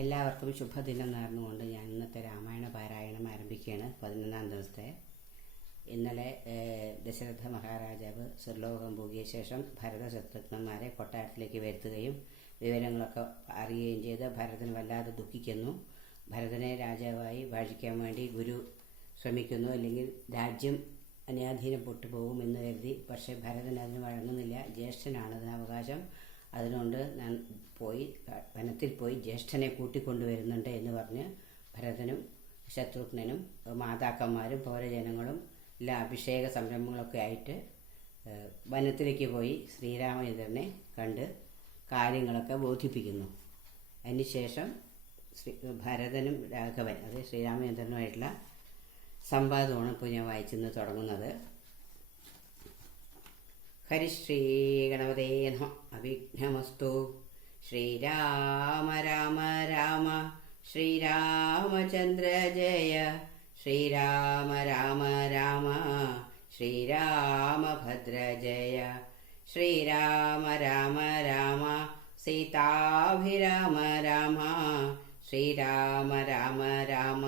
എല്ലാവർക്കും ശുഭദിനം നേർന്നുകൊണ്ട് ഞാൻ ഇന്നത്തെ രാമായണ പാരായണം ആരംഭിക്കുകയാണ്. 11ാം ദിവസത്തെ. ഇന്നലെ ദശരഥ മഹാരാജാവ് സ്വർലോകം പോകിയ ശേഷം ഭരത ശത്രുഘ്നന്മാരെ കൊട്ടാരത്തിലേക്ക് വരുത്തുകയും വിവരങ്ങളൊക്കെ അറിയുകയും ചെയ്ത് ഭരതൻ വല്ലാതെ ദുഃഖിക്കുന്നു. ഭരതനെ രാജാവായി ഭാഷിക്കാൻ വേണ്ടി ഗുരു ശ്രമിക്കുന്നു, അല്ലെങ്കിൽ രാജ്യം അന്യാധീനം പൊട്ടുപോകും എന്ന് കരുതി. പക്ഷേ ഭരതൻ അതിന് വഴങ്ങുന്നില്ല. ജ്യേഷ്ഠനാണ് അതിന് അവകാശം. അതുകൊണ്ട് ഞാൻ വനത്തിൽ പോയി ജ്യേഷ്ഠനെ കൂട്ടിക്കൊണ്ടുവരുന്നുണ്ട് എന്ന് പറഞ്ഞ് ഭരതനും ശത്രുഘ്നനും മാതാക്കന്മാരും പൗരജനങ്ങളും എല്ലാ അഭിഷേക സംരംഭങ്ങളൊക്കെ ആയിട്ട് വനത്തിലേക്ക് പോയി ശ്രീരാമചന്ദ്രനെ കണ്ട് കാര്യങ്ങളൊക്കെ ബോധിപ്പിക്കുന്നു. അതിനുശേഷം ഭരതനും രാഘവൻ, അത് ശ്രീരാമചന്ദ്രനുമായിട്ടുള്ള സംവാദമാണ് ഇപ്പോൾ ഞാൻ വായിച്ചെന്ന് തുടങ്ങുന്നത്. ഹരിശ്രീ ഗണപതേ നമഃ. അവിഘ്നമസ്തു. ശ്രീരാമ രാമ രാമ ശ്രീരാമചന്ദ്ര ജയ. ശ്രീരാമ രാമ രാമ ശ്രീരാമഭദ്ര ജയ. ശ്രീരാമ രാമ രാമ സീതാഭിരാമ രാമ. ശ്രീരാമ രാമ രാമ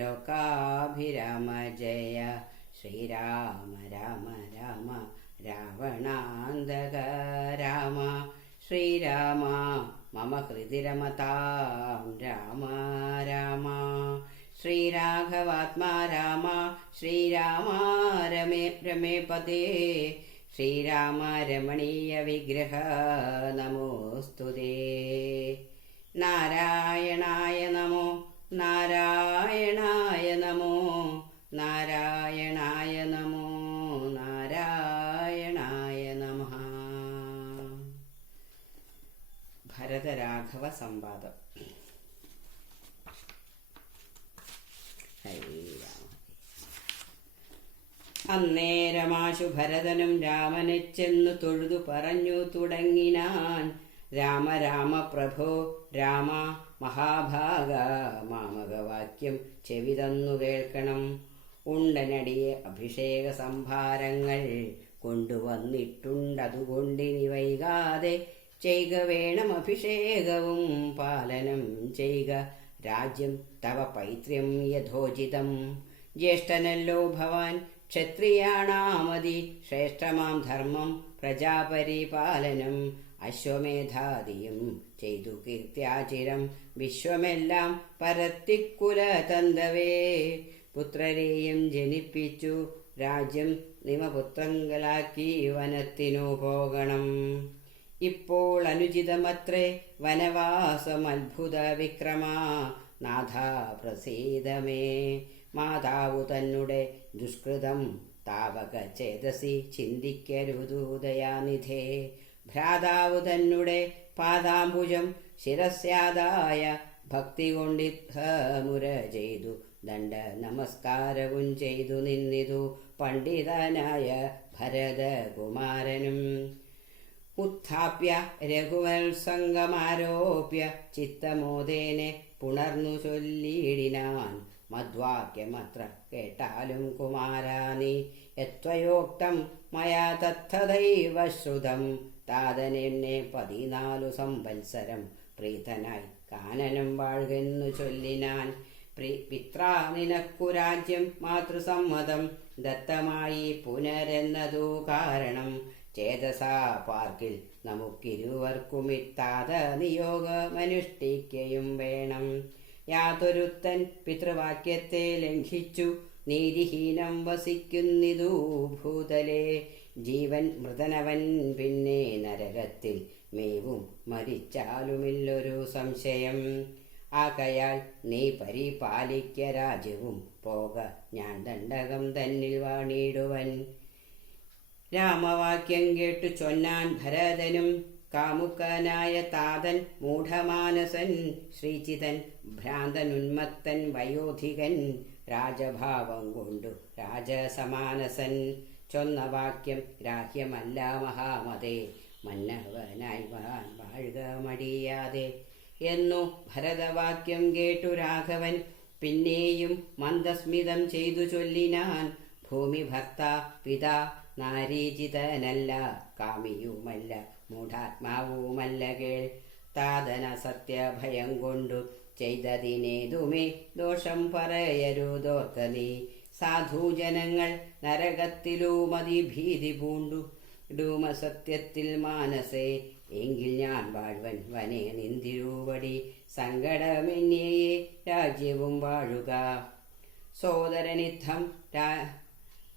ലോകാഭിരാമ ജയ. ശ്രീരാമ രാമ രാമ രാവണാന്തക രാമ. ശ്രീരാമ മമ ഹൃദി രമതാം രാമ രാമ. ശ്രീരാഘവാത്മാ രാമ ശ്രീരാമ രമേ പദേ. ശ്രീരാമ രമണീയ വിഗ്രഹ നമോസ്തുതേ. നാരായണായ നമോ നാരായണായ നമോ നാരായണായ നമോ നാരായണായ നമഃ. ഭരതരാഘവ സംവാദം. അന്നേരമാശു ഭരതനും രാമനെ ചെന്നു തൊഴുതു പറഞ്ഞു തുടങ്ങിനാൻ. രാമ രാമ പ്രഭോ രാമ മഹാഭാഗ മാമകവാക്യം ചെവിതന്നു കേൾക്കണം. ഉണ്ടനടിയെ അഭിഷേക സംഭാരങ്ങൾ കൊണ്ടുവന്നിട്ടുണ്ടതുകൊണ്ടിനി വൈകാതെ ചെയ്ക വേണം അഭിഷേകവും പാലനം ചെയ്ക. രാജ്യം തവ പൈത്ര്യം യഥോചിതം. ജ്യേഷ്ഠനല്ലോ ഭവാൻ ക്ഷത്രിയാണാമതി. ശ്രേഷ്ഠമാം ധർമ്മം പ്രജാപരിപാലനം. അശ്വമേധാദിയും ചെയ്തു കീർത്തിയാചിരം. വിശ്വമെല്ലാം പരത്തിക്കുലതന്തവേ. പുത്രരെയും ജനിപ്പിച്ചു രാജ്യം നിമപുത്രങ്ങളാക്കി വനത്തിനു പോകണം. ഇപ്പോൾ അനുചിതമത്രേ വനവാസം അത്ഭുത വിക്രമ. നാഥ പ്രസീദമേ. മാതാവു തന്നെ ദുഷ്കൃതം താവക ചേതസി ചിന്തിക്കരുതു ദയാനിധേ. ഭ്രാതാവു തന്നെ പാദാംബുജം ശിരസ്യാദായ ഭക്തി കൊണ്ടിദ്ധമുര ചെയ്തു ദണ്ഡ നമസ്കാരവും ചെയ്തു നിന്നിതു പണ്ഡിതനായ ഭരതകുമാരനും. ഉത്ഥാപ്യ രഘുവത്സംഗമാരോപ്യ ചിത്തമോദേനെ പുണർന്നു ചൊല്ലിയിടിനാൻ. മദ്വാക്യമത്ര കേട്ടാലും കുമാരാനി യത്വയോക്തം മയാ തത്തഥൈവ ശ്രുതം. താതനെന്നെ 14 സംവത്സരം പ്രീതനായി കാനനം വാഴുകെന്നു ചൊല്ലിനാൻ. പിത്രാ നിനക്കു രാജ്യം മാതൃസമ്മതം ദത്തമായി പുനരെന്നതു കാരണം. ചേതസാ പാർക്കിൽ നമുക്കിരുവർക്കും ഇത്താത നിയോഗമനുഷ്ഠിക്കയും വേണം. യാതൊരുത്തൻ പിതൃവാക്യത്തെ ലംഘിച്ചു നീതിഹീനം വസിക്കുന്നിതു ഭൂതലേ. ജീവൻ മൃതനവൻ പിന്നെ നരകത്തിൽ മേവും മരിച്ചാലുമില്ലൊരു സംശയം. ആകയാൽ നീ പരിപാലിക്ക രാജ്യവും പോക ഞാൻ ദണ്ഡകം തന്നിൽ വാണിടുവൻ. രാമവാക്യം കേട്ടു ചൊന്നാൻ ഭരതനും. കാമുകനായ താതൻ മൂഢമാനസൻ ശ്രീചിതൻ ഭ്രാന്തനുന്മത്തൻ വയോധികൻ. രാജഭാവം കൊണ്ടു രാജസമാനസൻ. ചൊന്ന വാക്യം ഗ്രാഹ്യമല്ല മഹാമതേ. മന്നവനായി വാഴുക മടിയാതെ എന്നു ഭരതവാക്യം കേട്ടു രാഘവൻ. പിന്നെയും മന്ദസ്മിതം ചെയ്തു ചൊല്ലിനാൻ. ഭൂമി ഭർത്ത പിതാ നാരീചിതനല്ല. കാമിയുമല്ല മൂഢാത്മാവുമല്ല കേൾ. താതന സത്യഭയം കൊണ്ടു ചെയ്തതിനേതുമേ ദോഷം പറയരുതോർക്ക നീ. സാധുജനങ്ങൾ നരകത്തിലുമതി ഭീതി പൂണ്ടു ഡൂമസത്യത്തിൽ മാനസേ, എങ്കിൽ ഞാൻ വാഴ്വൻ വനെ നിന്തിരുവടി സങ്കടമെന്നേയെ രാജ്യവും വാഴുക. സോദരനിത്തം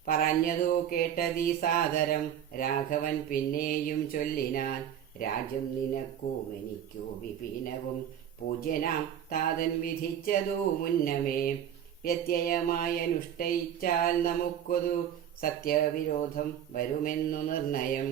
പറഞ്ഞതു കേട്ടതീ സാദരം രാഘവൻ പിന്നെയും ചൊല്ലിനാൻ. രാജ്യം നിനക്കും എനിക്കു വിപിനവും പൂജ്യനാം താതൻ വിധിച്ചതു മുന്നമേ. വ്യത്യയമായനുഷ്ഠയിച്ചാൽ നമുക്കൊരു സത്യവിരോധം വരുമെന്നു നിർണയം.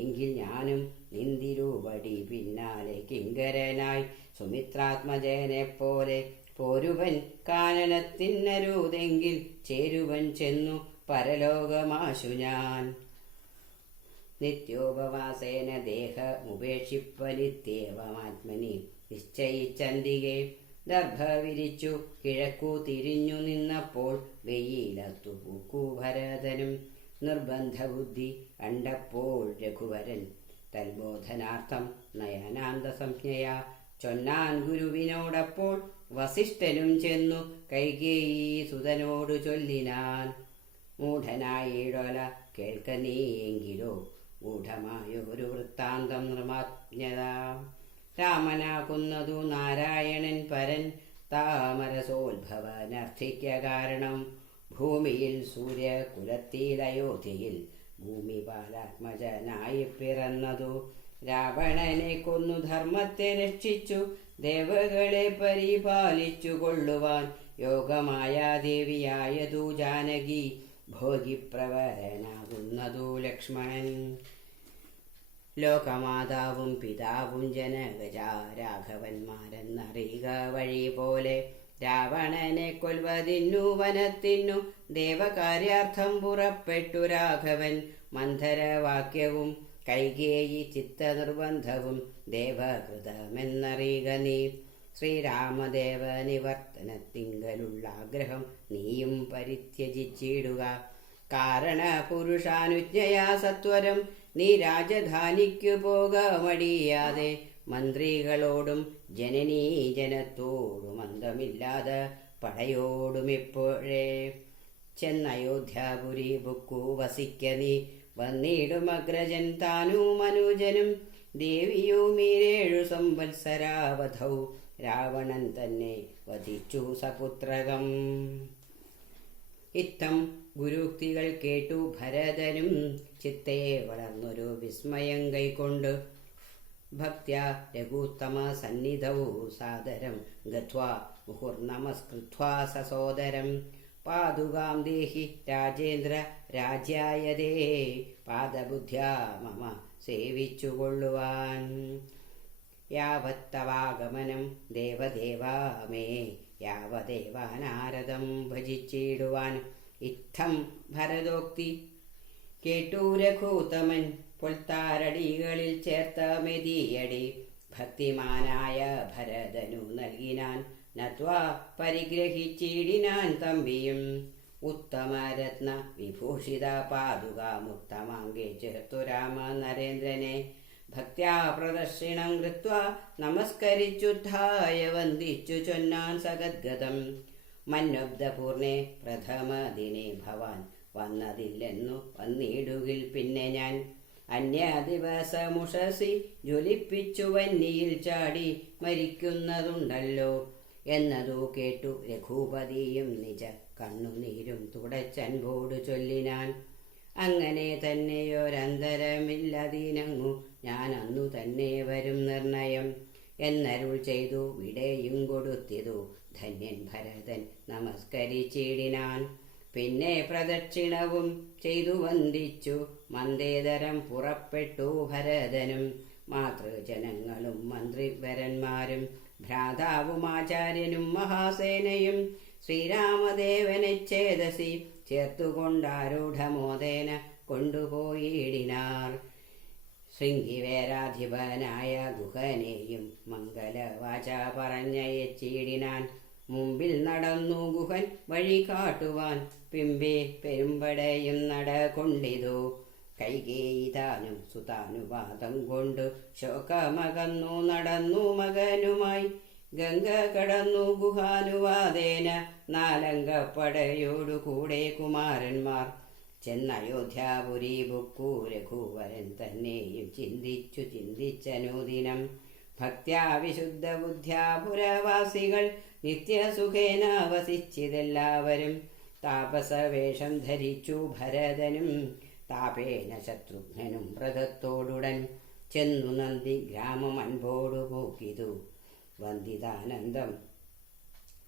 എങ്കിൽ ഞാനും നിന്തിരുവടി പിന്നാലെ കിങ്കരനായി സുമിത്രാത്മജനെപ്പോലെ പോരുവൻ. കാനനത്തിനരുതെങ്കിൽ ചേരുവൻ ചെന്നു പരലോകമാശു ഞാൻ. നിത്യോപവാസേന ദേഹമുപേക്ഷിപ്പനിത്യേവമാത്മനി നിശ്ചയിച്ചന്തികെ. ദർഭ വിരിച്ചു കിഴക്കു തിരിഞ്ഞു നിന്നപ്പോൾ വെയിലത്തു പൂക്കു ഭരതനും. നിർബന്ധബുദ്ധി കണ്ടപ്പോൾ രഘുവരൻ തൽബോധനാർത്ഥം നയനാന്ത സംജ്ഞയാ ചൊന്നാൻ ഗുരുവിനോടപ്പോൾ. വസിഷ്ഠനും ചെന്നു കൈകേയി സുതനോടു ചൊല്ലിനാൻ. മൂഢനായിടൊല കേൾക്ക നീയെങ്കിലോ ഗൂഢമായൊരു വൃത്താന്തം നിർമാജ്ഞത. രാമനാകുന്നതു നാരായണൻ പരൻ താമരസോത്ഭവനർത്ഥിക്ക കാരണം. ഭൂമിയിൽ സൂര്യകുലത്തിലയോധ്യയിൽ ഭൂമിപാലാത്മജനായി പിറന്നതു. രാവണനെ കൊന്നു ധർമ്മത്തെ രക്ഷിച്ചു ദേവകളെ പരിപാലിച്ചു കൊള്ളുവാൻ. യോഗമായ ദേവിയായതു ജാനകി ഭോഗിപ്രവരനാകുന്നതു ലക്ഷ്മണൻ. ലോകമാതാവും പിതാവും ജനകജ രാഘവന്മാരെന്നറിയുക വഴി പോലെ. രാവണനെ കൊൽവതിന്നു വനത്തിനു ദേവകാര്യാർത്ഥം പുറപ്പെട്ടു രാഘവൻ. മന്ധരവാക്യവും കൈകേയി ചിത്തനിർബന്ധവും ദേവകൃതമെന്നറിയുക നീ. ശ്രീരാമദേവ നിവർത്തനത്തിങ്കലുള്ള ആഗ്രഹം നീയും പരിത്യജിച്ചിടുക. കാരണ പുരുഷാനുജ്ഞയാ സത്വരം നീ രാജധാനിക്കു പോക മടിയാതെ. മന്ത്രികളോടും ജനനീ ജനത്തോടും അന്തമില്ലാതെ പടയോടുമിപ്പോഴേ ചെന്നയോധ്യാപുരി ബുക്കു വസിക്ക നീ. വന്നിടുമഗ്രജൻ താനും മനുജനും ദേവിയുമീരേഴു സംവത്സരാവധൗ. രാവണൻ തന്നെ വധിച്ചു സപുത്രകം. ഇത്തം ഗുരുക്തികൾ കേട്ടു ഭരതനും ചിത്തേ വളർന്നൊരു വിസ്മയം കൈക്കൊണ്ട്. ഭക്ത്യാ രഘുത്തമ സന്നിധൗ സാദരം ഗത്വാ മുഹുർനമസ്കൃത്വാ സസോദരം. പാദുകാം ദേഹി രാജേന്ദ്ര രാജ്യായതേ പാദബുദ്ധ്യാ മമ സേവിച്ചുകൊള്ളുവാൻ. യാവത്തവാഗമനം ദേവദേവാ മേ യാവദേവാനാരദം ഭജിച്ചിടുവാൻ. ഇത്തം ഭരതോക്തി കേട്ടു രഘുത്തമൻ പൊൽത്താരടികളിൽ ചേർത്ത മെതിയടി. ഭക്തിമാനായ ഭരതനു നൽകിനാൻ നത്വാ പരിഗ്രഹിച്ചിടിനാൻ തമ്പിയും. ഉത്തമരത്ന വിഭൂഷിത പാദുകാമുത്തമാങ്കെ ചേർത്തു രാമ നരേന്ദ്രനെ. ഭക്ത്യാ പ്രദക്ഷിണം കൃത്വാ നമസ്കരിച്ചുദ്ധായ വന്ദിച്ചു ചൊന്നാൻ സഗദ്ഗതം. മന്നബ്ദപൂർണേ പ്രഥമ ദിനേ ഭവാൻ വന്നതില്ലെന്നു വന്നിടുകിൽ പിന്നെ ഞാൻ. അന്യദിവസമുഷസി ജ്വലിപ്പിച്ചു വന്നിയിൽ ചാടി മരിക്കുന്നതുണ്ടല്ലോ എന്നതു കേട്ടു രഘുപതിയും നിജ കണ്ണുനീരും തുടച്ചൻപോടു ചൊല്ലിനാൻ. അങ്ങനെ തന്നെയൊരന്തരമില്ലതിനങ്ങു ഞാൻ അന്നു തന്നെ വരും നിർണയം എന്നരുൾ ചെയ്തു വിടയും കൊടുത്തിതു. ധന്യൻ ഭരതൻ നമസ്കരിച്ചിടിനാൻ. പിന്നെ പ്രദക്ഷിണവും ചെയ്തു വന്ദിച്ചു മന്ദേതരം പുറപ്പെട്ടു ഭരതനും. മാതൃജനങ്ങളും മന്ത്രിവരന്മാരും ഭ്രാതാവും ആചാര്യനും മഹാസേനയും ശ്രീരാമദേവനെ ഛേദസി ചേർത്തുകൊണ്ടാരൂഢമോദേന കൊണ്ടുപോയിടിനാർ. ശൃംഗിവേരാധിപനായ ഗുഹനെയും മംഗലവാച പറഞ്ഞയച്ചിടിനാൻ. മുമ്പിൽ നടന്നു ഗുഹൻ വഴി കാട്ടുവാൻ. പിമ്പേ പെരുമ്പടയും നടകൊണ്ടിതു കൈകേയി താനും സുതാനുവാദം കൊണ്ടു ശോകമകന്നു നടന്നു മകനുമായി. ഗംഗ കടന്നു ഗുഹാനുവാദേന നാലംഗപ്പടയോടു കൂടെ കുമാരന്മാർ ചെന്നയോധ്യാപുരി ബുക്കു. രഘുവരൻ തന്നെയും ചിന്തിച്ചു ചിന്തിച്ചനുദിനം ഭക്ത്യാ വിശുദ്ധ ബുദ്ധ്യാ പുരവാസികൾ നിത്യസുഖേന വസിച്ചിതെല്ലാവരും. താപസവേഷം ധരിച്ചു ഭരതനും താപേന ശത്രുഘ്നനും വ്രതത്തോടുടൻ ചെന്നു നന്ദി ഗ്രാമം അൻപോടു പോക്കിതു വന്ദിതാനന്ദം.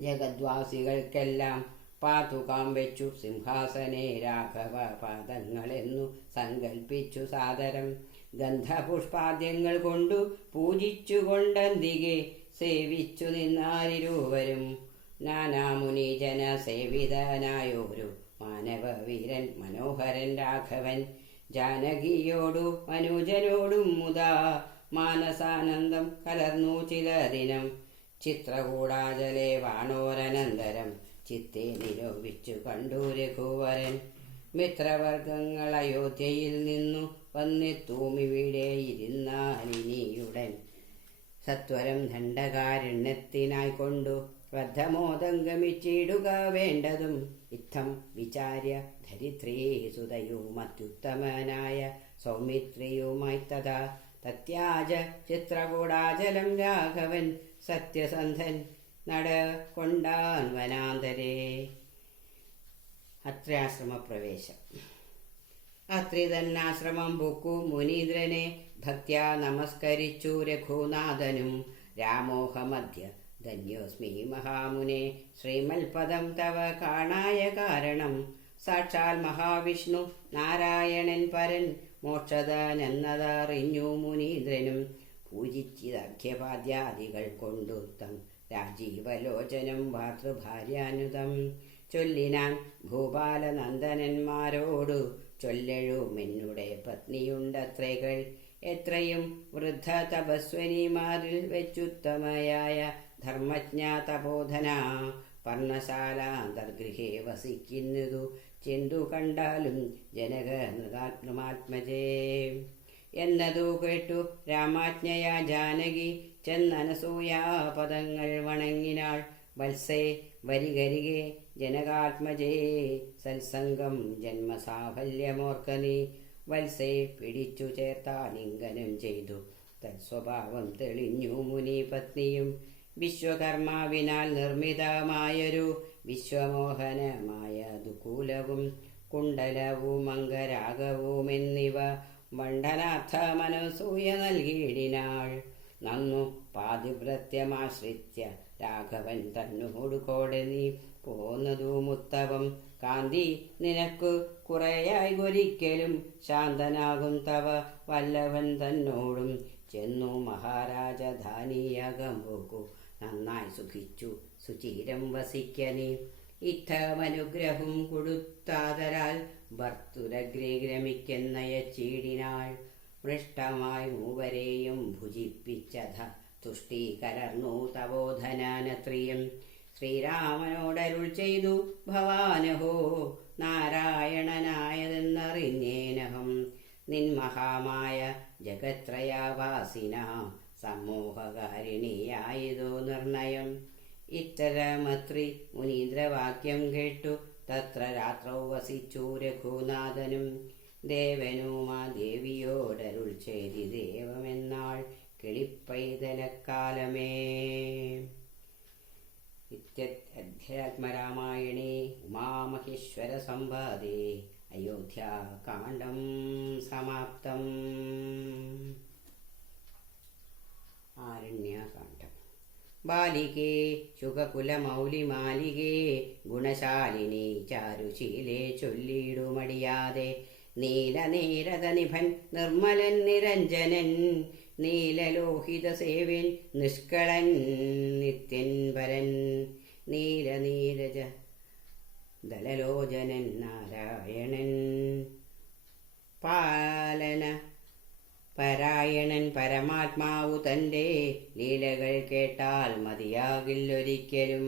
ജഗദ്വാസികൾക്കെല്ലാം പാതുകാം വെച്ചു സിംഹാസനേ രാഘവ പാദങ്ങളെന്നു സങ്കൽപ്പിച്ചു സാദരം. ഗന്ധപുഷ്പാദ്യങ്ങൾ കൊണ്ടു പൂജിച്ചു കൊണ്ടന്തികെ സേവിച്ചു നിന്നാരിരുവരും. നാനാമുനിജന സേവിതനായൊരു മാനവവീരൻ മനോഹരൻ രാഘവൻ. ജാനകിയോടു മനുജനോടും മുതാ മാനസാനന്ദം കലർന്നു ചില ദിനം. ചിത്രകൂടാചലെ വാണോരനന്തരം ചിത്തെ നിരോപിച്ചു കണ്ടു രഘുവരൻ. മിത്രവർഗങ്ങൾ അയോധ്യയിൽ നിന്നു വന്നെത്തൂമിവിടെ ഇരുന്നാലിനിയുടൻ. സത്വരം ദണ്ഡകാരണ്യത്തിനായി കൊണ്ടു ശ്രദ്ധമോദം ഗമിച്ചിടുക വേണ്ടതും. ഇത്തം വിചാര്യ ധരിത്രീ സുതയും അത്യുത്തമനായ സൗമിത്രിയുമായി തഥാ തത്യാജ ചിത്രകൂടാചലം രാഘവൻ സത്യസന്ധൻ നട കൊണ്ടാൻ വനാന്തരേ. അത്രാശ്രമപ്രവേശം. അത്രി തന്നാശ്രമം ബുക്കു മുനീന്ദ്രനെ ഭക്ത്യാ നമസ്കരിച്ചു രഘുനാഥനും. രാമോഹമധ്യ ധന്യോസ്മി മഹാമുനെ ശ്രീമൽപദം തവ കാണായ കാരണം. സാക്ഷാൽ മഹാവിഷ്ണു നാരായണൻ പരൻ മോക്ഷദനെന്നതറിഞ്ഞു മുനീന്ദ്രനും. പൂജിച്ചിതർഘ്യപാദ്യാദികൾ കൊണ്ടുത്തം രാജീവലോചനം ഭാതൃഭാര്യാനുതം. ചൊല്ലിനാൻ ഭൂപാലനന്ദനന്മാരോടു ചൊല്ലഴുമെന്നുടെ പത്നിയുണ്ടത്രകൾ. എത്രയും വൃദ്ധ തപസ്വനിമാരിൽ വെച്ചുത്തമയായ ധർമ്മജ്ഞ തപോധന പർണശാലാന്തർഗൃഹേ വസിക്കുന്നതു ചെന്തു കണ്ടാലും ജനക നൃതാത്മാത്മജേ എന്നതു കേട്ടു രാമാജ്ഞയാ ജാനകി ചെന്നനസൂയാ പദങ്ങൾ വണങ്ങിനാൾ. വത്സേ വരികരികെ ജനകാത്മജേ സത്സംഗം ജന്മസാഫല്യമോർക്കനീ. വത്സേ പിടിച്ചു ചേർത്താലിംഗനം ചെയ്തു തത്സ്വഭാവം തെളിഞ്ഞു മുനി പത്നിയും. വിശ്വകർമാവിനാൽ നിർമ്മിതമായൊരു വിശ്വമോഹനമായ ദുകൂലവും കുണ്ടലവും അംഗരാഗവുമെന്നിവ മണ്ഡനാർത്ഥ മനസൂയ നൽകിയിടിനാൾ. നന്നു പാതിവ്രത്യമാശ്രിത്യ രാഘവൻ തന്നോടു കോടെ നീ പോന്നതുമുത്തവം. കാന്തി നിനക്കു കുറയായി ഒരിക്കലും ശാന്തനാകും തവ വല്ലവൻ തന്നോടും. ചെന്നു മഹാരാജധാനിയകം പോകൂ നന്നായി സുഖിച്ചു സുചിരം വസിക്കനീ. ഇത്തമനുഗ്രഹം കൊടുത്താതരാൽ ഭർത്തുരഗ്രേ ഗ്രമിക്കെന്നയച്ചീടിനാൾ. മൃഷ്ടമായി മൂവരെയും ഭുജിപ്പിച്ചത തുഷ്ടി കലർന്നു തപോധനാനത്രിയം. ശ്രീരാമനോടരുൾ ചെയ്തു ഭവാനഹോ നാരായണനായതെന്നറിഞ്ഞേനഹം. നിൻമഹാമായ ജഗത്രയാവാസിന സമ്മോഹകാരിണിയായതോ നിർണയം. ഇത്തരമത്രി മുനീന്ദ്രവാക്യം കേട്ടു തത്ര രാത്രൗ വസിച്ചു രഘുനാഥനും. ദേവനുമാ ദേവിയോടരുൾ ചെയ്തി ദേവമെന്നാൾ കിളിപ്പൈതലക്കാലമേ. അധ്യാത്മരാമായണേ ഉമാമഹേശ്വര സംവാദേ അയോധ്യാകാണ്ഡം സമാപ്തം. ആരണ്യകാണ്ഡം. ബാലികേ ശുകകുലമൗലിമാലികേ ഗുണശാലിനി ചാരുശീലേ ചൊല്ലിടുമടിയാതെ. നീലനീരതനിഭൻ നിർമ്മലൻ നിരഞ്ജനൻ നീലലോഹിത സേവ്യൻ നിഷ്കളൻ നിത്യൻ പരൻ. നീലനീരജ ദലലോചനൻ നാരായണൻ പാലന പരായണൻ പരമാത്മാവു തൻ്റെ ലീലകൾ കേട്ടാൽ മതിയാകില്ലൊരിക്കലും.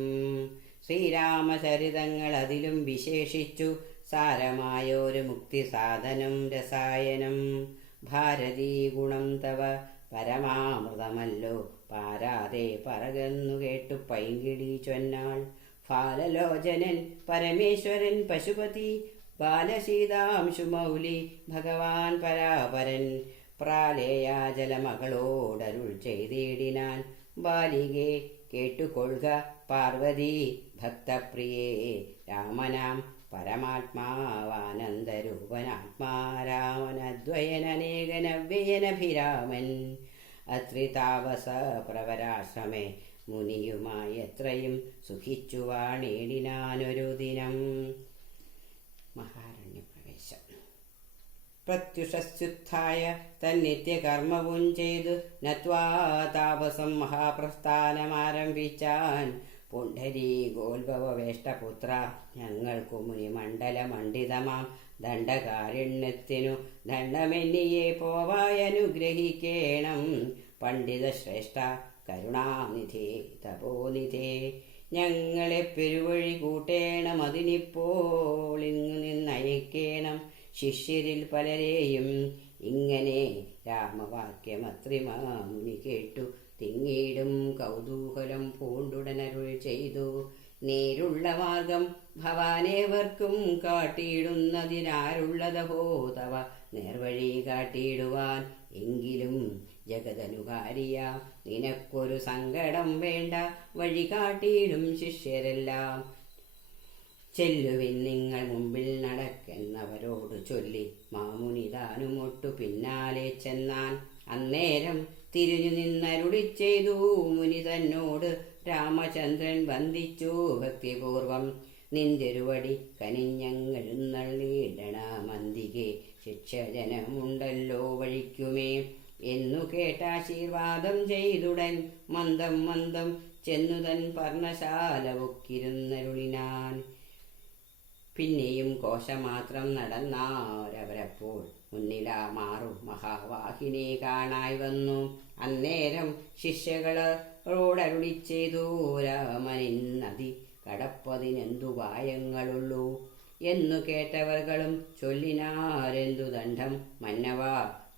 ശ്രീരാമചരിതങ്ങൾ അതിലും വിശേഷിച്ചു സാരമായൊരു മുക്തി സാധനം രസായനം. ഭാരതീ ഗുണം തവ പരമാമൃതമല്ലോ പാരാതെ പറകെന്നു കേട്ടു പൈങ്കിടി ചൊന്നാൾ. ഫാലലോചനൻ പരമേശ്വരൻ പശുപതി ബാലസീതാംശുമൗലി ഭഗവാൻ പരാപരൻ. പ്രാലേയാജലമകളോടരുൾ ചെയ്തിടിനാൻ. ബാലികെ കേട്ടുകൊള്ളുക പാർവതി ഭക്തപ്രിയേ. രാമനാം പരമാത്മാവാനന്ദരൂപനാത്മാ രാമനദ്വയനനേകനവ്യയനഭിരാമൻ. അത്രിതാപസ പ്രവരാശ്രമേ മുനിയുമായി എത്രയും സുഖിച്ചു വാണേടിനാനൊരു ദിനം. മഹാരണ്യപ്രവേശം. പ്രത്യുഷസ്യുത്ഥായ തന്നിത്യകർമ്മവും ചെയ്തു നത്വാ താപസം മഹാപ്രസ്ഥാനമാരംഭിച്ചാൻ. പുണ്ഡരീകോത്ഭവേഷ്ടപുത്ര ഞങ്ങൾക്കു മുനിമണ്ഡലമണ്ഡിതമാം ദണ്ഡകാരുണ്യത്തിനു ദണ്ഡമെന്നിയെ പോവായനുഗ്രഹിക്കേണം. പണ്ഡിതശ്രേഷ്ഠ കരുണാനിധേ തപോനിധേ ഞങ്ങളെ പെരുവഴി കൂട്ടേണം. അതിനിപ്പോൾ ഇങ്ങു നിന്നയക്കേണം ശിഷ്യരിൽ പലരെയും. ഇങ്ങനെ രാമവാക്യമത്രിമാമുനി കേട്ടു തിങ്ങീടും കൗതൂഹലം പൂണ്ടുടനരുൾ ചെയ്തു. നേരുള്ള മാർഗം ഭവാനേവർക്കും കാട്ടിയിടുന്നതിനാരുള്ളതഹോ തവ നേർവഴി കാട്ടിയിടുവാൻ. എങ്കിലും ജഗതനുകാരിയ നിനക്കൊരു സങ്കടം വേണ്ട, വഴി കാട്ടിയിടും ശിഷ്യരെല്ലാം. ചെല്ലുവിൻ നിങ്ങൾ മുമ്പിൽ നടക്കെന്നവരോട് ചൊല്ലി മാമുനിതാനുമൊട്ടു പിന്നാലെ ചെന്നാൻ. അന്നേരം തിരിഞ്ഞു നിന്നരുളി ചെയ്തു മുനി തന്നോട് രാമചന്ദ്രൻ വന്ദിച്ചു ഭക്തിപൂർവം. നിന്തിരുവടി കനിഞ്ഞങ്ങെഴുന്നള്ളിയിടണമന്തികെ ശിക്ഷജനമുണ്ടല്ലോ വഴിക്കുമേ എന്നു കേട്ടാശീർവാദം ചെയ്തുടൻ മന്ദം മന്ദം ചെന്നുതൻ പർണശാല ഒക്കിരുന്നരുളിനാൻ. പിന്നെയും കോശമാത്രം നടന്നാരവരപ്പോൾ മുന്നിലാ മാറു മഹാവാഹിനെ കാണായി വന്നു. അന്നേരം ശിഷ്യകളോടരുളി ചെയ്തു രാമനിന്നതി കടപ്പതിനെന്തു ഉപായങ്ങളുള്ളൂ എന്നു കേട്ടവർകളും ചൊല്ലിനാരെന്തു ദണ്ഡം മന്നവ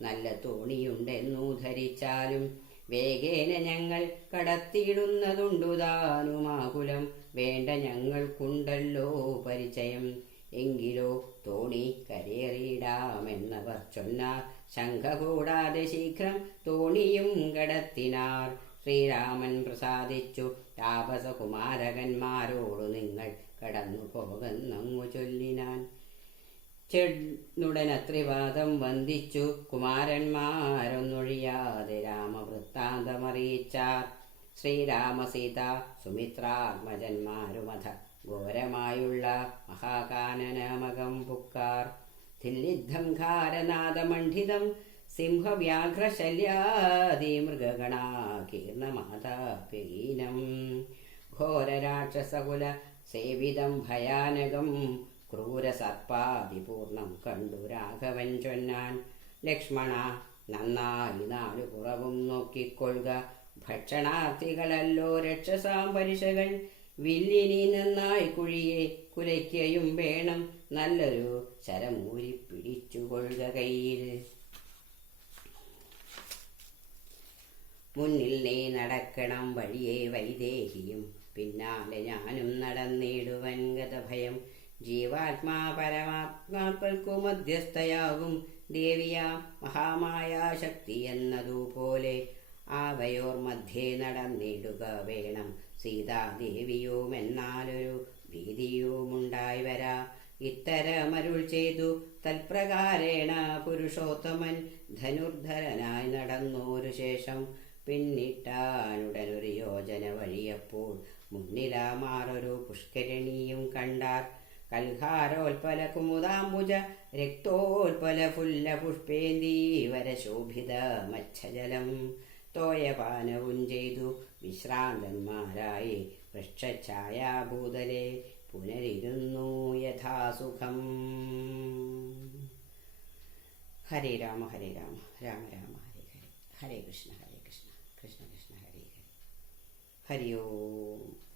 നല്ല തോണിയുണ്ടെന്നു ധരിച്ചാലും വേഗേന ഞങ്ങൾ കടത്തിയിടുന്നതുണ്ടു താനുമാകുലം. വേണ്ട ഞങ്ങൾക്കുണ്ടല്ലോ പരിചയം. എങ്കിലോ തോണി കരേറിയിടാമെന്നവർ ചൊന്നാർ. ശങ്ക കൂടാതെ ശീഘ്രം തോണിയും കടത്തിനാർ. ശ്രീരാമൻ പ്രസാദിച്ചു താപസകുമാരകന്മാരോടു നിങ്ങൾ കടന്നു പോകുന്നങ്ങു ചൊല്ലിനാൻ. ചെന്നുടനത്രിവാദം വന്ദിച്ചു കുമാരന്മാരൊന്നൊഴിയാതെ രാമവൃത്താന്തമറിയിച്ചാർ. ശ്രീരാമസീത സുമിത്രാത്മജന്മാരുമധ ഘോരമായുള്ള മഹാകാനനമകം പുക്കാർ. ധില്ലിദ്ധംഘാരനാദമണ്ഡിതം സിംഹവ്യാഘ്രശല്യാദിമൃഗഗണാകീർണമാതാപീനം. ഘോരരാക്ഷസകുല സേവിതം ഭയാനകം ക്രൂരസർപ്പാദിപൂർണം കണ്ടു രാഘവൻ ചൊന്നാൻ. ലക്ഷ്മണ നന്നായി നാലു പുറവും നോക്കിക്കൊള്ളുക. ഭക്ഷണാർത്ഥികളല്ലോ രക്ഷസാം പരിശകൾ. വില്ലിനി നന്നായി കുഴിയെ കുലയ്ക്കയും വേണം. നല്ലൊരു ശരമൂരി പിടിച്ചുകൊള്ളുക കയ്യിൽ. മുന്നിൽ നീ നടക്കണം വഴിയെ വൈദേഹിയും പിന്നാലെ ഞാനും നടന്നിടുവൻ ഗതഭയം. ജീവാത്മാ പരമാത്മാക്കൾക്കു മധ്യസ്ഥയാകും ദേവിയാം മഹാമായാശക്തി എന്നതുപോലെ ആവയോർ മധ്യേ നടന്നിടുക വേണം. സീതാദേവിയുമെന്നാലൊരു ഭീതിയുമുണ്ടായി വരാ. ഇത്തരമരുൾ ചെയ്തു തൽപ്രകാരേണ പുരുഷോത്തമൻ ധനുർധരനായി നടന്നോരു ശേഷം പിന്നിട്ടാനുടനൊരു യോജന വഴിയപ്പോൾ മുന്നിലാമാറൊരു പുഷ്കരിണിയും കണ്ടാർ. കൽഹാരോൽപല കുമുദാംബുജ രക്തോൽപല ഫുല്ല പുഷ്പേന്ദീവര ശോഭിത മച്ഛജലം. തോയപാനവും ചെയ്തു വിശ്രാന്തന്മാരായി വൃക്ഷഛായാഭൂതലെ പുനരിരുന്നു യഥാസുഖം. ഹരേ രാമ ഹരേ രാമ രാമ രാമ ഹരേ ഹരേ. ഹരേ കൃഷ്ണ കൃഷ്ണ കൃഷ്ണ ഹരേ ഹരേ. ഹരി ഓം.